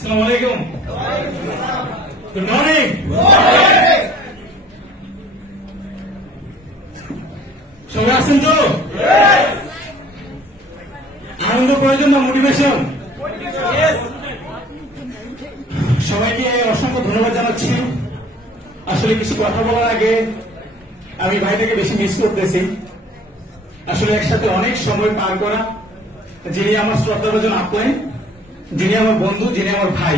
আসসালামু আলাইকুম। Good morning. সবাই আছেন তো? আনন্দ প্রয়োজন না মোটিভেশন? সবাইকে অসংখ্য ধন্যবাদ জানাচ্ছি। আসলে কিছু কথা বলার আগে আমি ভাইটাকে বেশি মিস করতেছি। আসলে একসাথে অনেক সময় পার করা, যিনি আমার শ্রদ্ধাভাজন আপলাইন, যিনি আমার বন্ধু, যিনি আমার ভাই।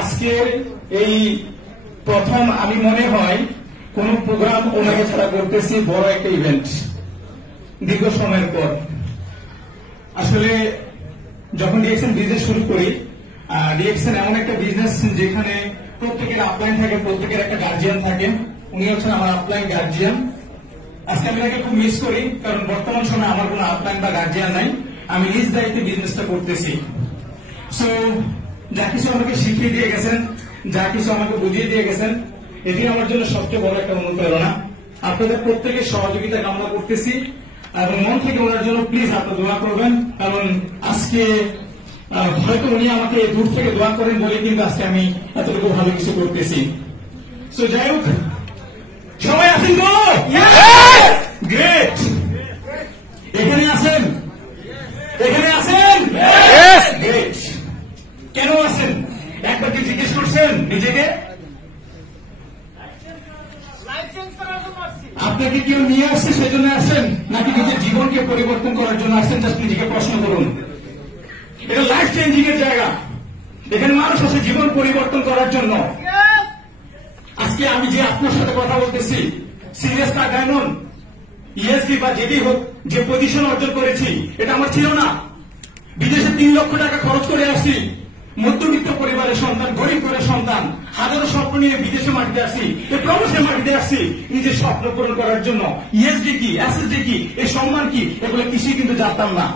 আজকের এই প্রথম আমি মনে হয় কোন প্রোগ্রাম ওনাকে ছাড়া করতেছি, বড় একটা ইভেন্ট দীর্ঘ সময়ের পর। আসলে যখন ডিএক্সএন বিজনেস শুরু করি, ডিএক্সএন এমন একটা বিজনেস যেখানে প্রত্যেকের আপলাইন থাকে, প্রত্যেকের একটা গার্জিয়ান থাকে। উনি হচ্ছেন আমার আপলাইন গার্জিয়ান। আজকে আমি তাকে খুব মিস করি, কারণ বর্তমান সময়ে আমার কোনো আপলাইন বা গার্জিয়ান নাই। আমি নিজ দায়িত্বে বিজনেসটা করতেছি। সো যা কিছু আমাকে শিখিয়ে দিয়ে গেছেন, যা কিছু আমাকে বুঝিয়ে দিয়ে গেছেন, এটি আমার জন্য সবচেয়ে বড় একটা অনুপ্রেরণা। আপনাদের প্রত্যেকের সহযোগিতা কামনা করতেছি এবং মন থেকে ওনার জন্য প্লিজ আপনারা দোয়া করবেন। কারণ আজকে হয়তো উনি আমাকে দূর থেকে দোয়া করেন বলে কিন্তু আজকে আমি এতটুকু ভালো কিছু করতেছি। সো যাই হোক, সবাই আছেন তো? গ্রেট। এখানে আছেন? এখানে আছেন? গ্রেট। কেন আছেন একবার কি জিজ্ঞেস করছেন নিজেকে? আপনাকে কেউ নিয়ে আসছে সেজন্য আসেন, নাকি নিজের জীবনকে পরিবর্তন করার জন্য আসছেন? জাস্ট নিজেকে প্রশ্ন করুন। এটা লাইফ চেঞ্জিং এর জায়গা। এখানে মানুষ আছে জীবন পরিবর্তন করার জন্য। আজকে আমি যে আপনার সাথে কথা বলতেছি, সিরিয়াস তা ডায়মন্ড, ইএসডি বা যেটি হোক, যে পজিশন অর্জন করেছি, এটা আমার ছিল না। বিদেশে 3 লক্ষ টাকা খরচ করে আসছি, মধ্যবিত্ত পরিবারের সন্তান, গরিব ঘরের সন্তান, হাজারো স্বপ্ন নিয়ে বিদেশে মাটিতে আসছি, এই প্রবাসে মাটিতে আসছি নিজের স্বপ্ন পূরণ করার জন্য। ইএসডি কি, এসএসডি কি, এই সম্মান কি, এগুলো কিছুই কিন্তু জানতাম না।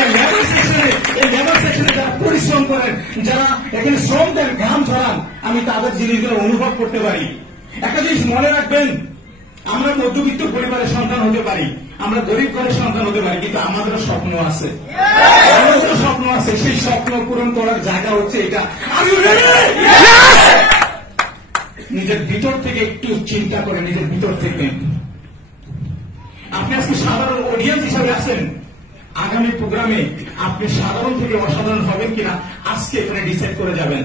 এই লেবার সেকশনে যারা পরিশ্রম করেন, যারা এখানে শ্রম দেন, ঘাম ঝরান, আমি তাদের জিনিসগুলো অনুভব করতে পারি। একটা জিনিস মনে রাখবেন, আমরা মধ্যবিত্ত পরিবারের সন্তান হতে পারি, আমরা গরিব ঘরের সন্তান হতে পারি, কিন্তু আমাদেরও স্বপ্ন আছে। আমাদেরও স্বপ্ন আছে। সেই স্বপ্ন পূরণ করার জায়গা হচ্ছে এটা। নিজের ভিতর থেকে একটু চিন্তা করে, নিজের ভিতর থেকে। আপনি আজকে সাধারণ অডিয়েন্স হিসাবে আছেন, আগামী প্রোগ্রামে আপনি সাধারণ থেকে অসাধারণ হবেন কিনা আজকে এখানে ডিসাইড করে যাবেন।